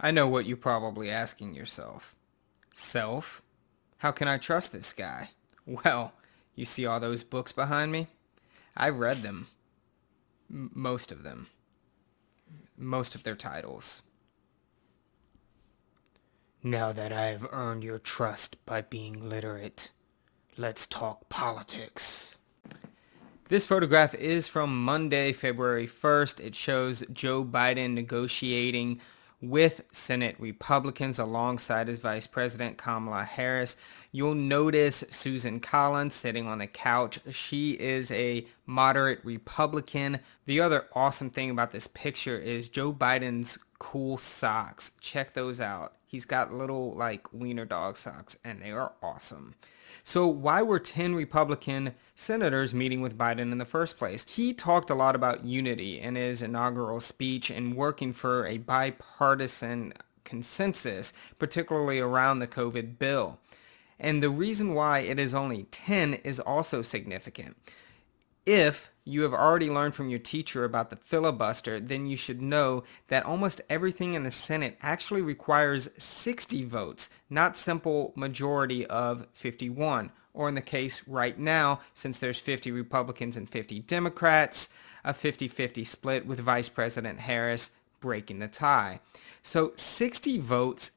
I know what you're probably asking yourself. Self? How can I trust this guy? Well, you see all those books behind me? I've read them. Most of them. Most of their titles. Now that I have earned your trust by being literate, let's talk politics. This photograph is from Monday, February 1st. It shows Joe Biden negotiating with Senate Republicans alongside his Vice President Kamala Harris. You'll notice Susan Collins sitting on the couch. She is a moderate Republican. The other awesome thing about this picture is Joe Biden's cool socks. Check those out. He's got little like wiener dog socks and they are awesome. So why were 10 Republican senators meeting with Biden in the first place? He talked a lot about unity in his inaugural speech and working for a bipartisan consensus, particularly around the COVID bill. And the reason why it is only 10 is also significant. If you have already learned from your teacher about the filibuster, then you should know that almost everything in the Senate actually requires 60 votes, not simple majority of 51. Or in the case right now, since there's 50 Republicans and 50 Democrats, a 50-50 split with Vice President Harris breaking the tie. So 60 votes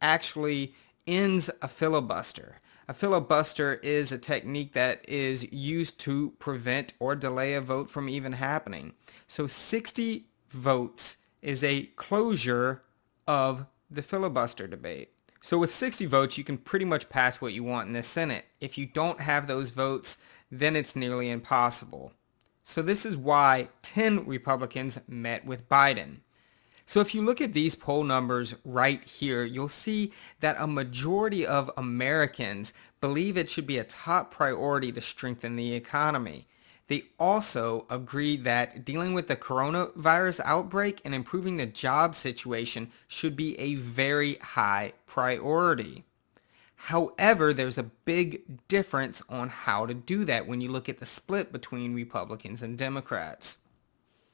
actually ends a filibuster. A filibuster is a technique that is used to prevent or delay a vote from even happening. So 60 votes is a closure of the filibuster debate. So with 60 votes, you can pretty much pass what you want in the Senate. If you don't have those votes, then it's nearly impossible. So this is why 10 Republicans met with Biden. So if you look at these poll numbers right here, you'll see that a majority of Americans believe it should be a top priority to strengthen the economy. They also agree that dealing with the coronavirus outbreak and improving the job situation should be a very high priority. However, there's a big difference on how to do that when you look at the split between Republicans and Democrats.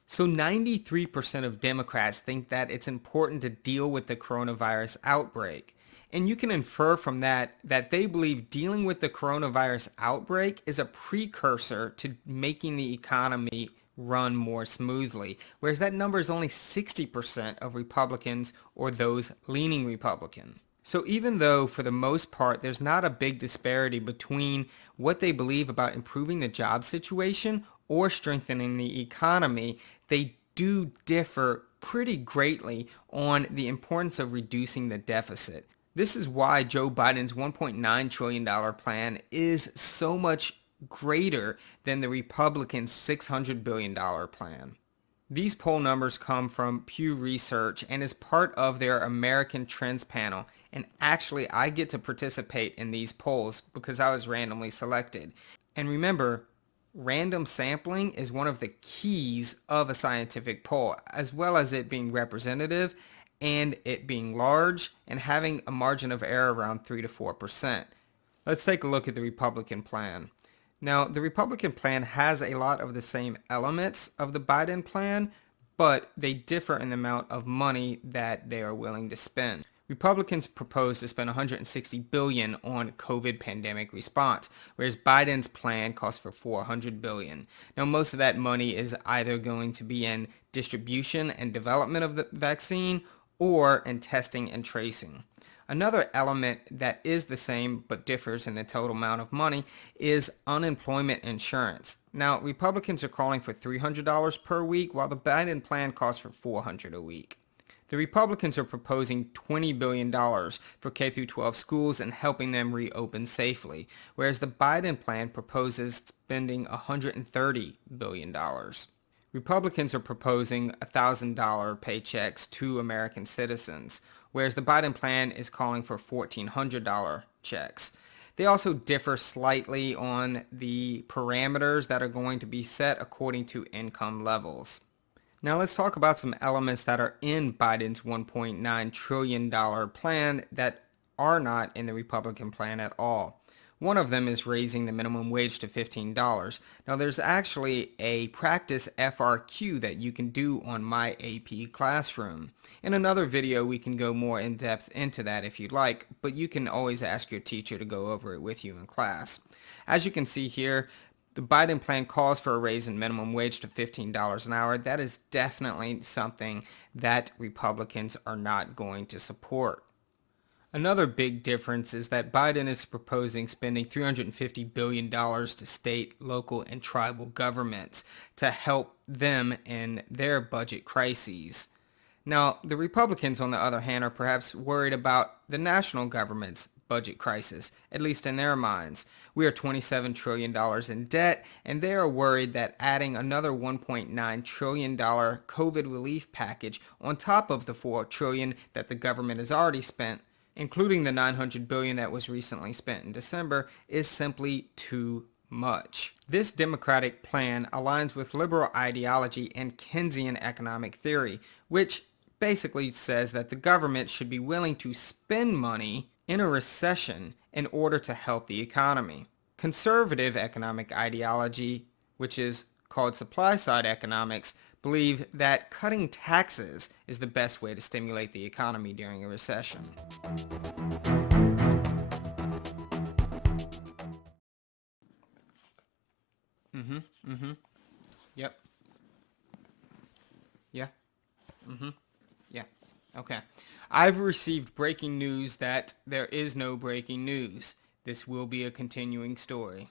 So 93% of Democrats think that it's important to deal with the coronavirus outbreak. And you can infer from that that they believe dealing with the coronavirus outbreak is a precursor to making the economy run more smoothly, whereas that number is only 60% of Republicans or those leaning Republican. So even though for the most part there's not a big disparity between what they believe about improving the job situation or strengthening the economy, they do differ pretty greatly on the importance of reducing the deficit. This is why Joe Biden's $1.9 trillion plan is so much greater than the Republicans' $600 billion plan. These poll numbers come from Pew Research and is part of their American Trends panel. And actually, I get to participate in these polls because I was randomly selected. And remember, random sampling is one of the keys of a scientific poll, as well as it being representative and it being large and having a margin of error around 3 to 4%. Let's take a look at the Republican plan. Now, the Republican plan has a lot of the same elements of the Biden plan, but they differ in the amount of money that they are willing to spend. Republicans propose to spend $160 billion on COVID pandemic response, whereas Biden's plan calls for $400 billion. Now, most of that money is either going to be in distribution and development of the vaccine or in testing and tracing. Another element that is the same but differs in the total amount of money is unemployment insurance. Now, Republicans are calling for $300 per week, while the Biden plan calls for $400 a week. The Republicans are proposing $20 billion for K-12 schools and helping them reopen safely, whereas the Biden plan proposes spending $130 billion. Republicans are proposing $1,000 paychecks to American citizens, whereas the Biden plan is calling for $1,400 checks. They also differ slightly on the parameters that are going to be set according to income levels. Now let's talk about some elements that are in Biden's $1.9 trillion plan that are not in the Republican plan at all. One of them is raising the minimum wage to $15. Now there's actually a practice FRQ that you can do on my AP Classroom. In another video we can go more in depth into that if you'd like, but you can always ask your teacher to go over it with you in class. As you can see here, the Biden plan calls for a raise in minimum wage to $15 an hour. That is definitely something that Republicans are not going to support. Another big difference is that Biden is proposing spending $350 billion to state, local, and tribal governments to help them in their budget crises. Now, the Republicans, on the other hand, are perhaps worried about the national government's budget crisis, at least in their minds. We are $27 trillion in debt, and they are worried that adding another $1.9 trillion COVID relief package on top of the $4 trillion that the government has already spent, including the $900 billion that was recently spent in December, is simply too much. This Democratic plan aligns with liberal ideology and Keynesian economic theory, which basically says that the government should be willing to spend money in a recession in order to help the economy. Conservative economic ideology, which is called supply-side economics, believe that cutting taxes is the best way to stimulate the economy during a recession. Yep. Yeah. Yeah. Okay. I've received breaking news that there is no breaking news. This will be a continuing story.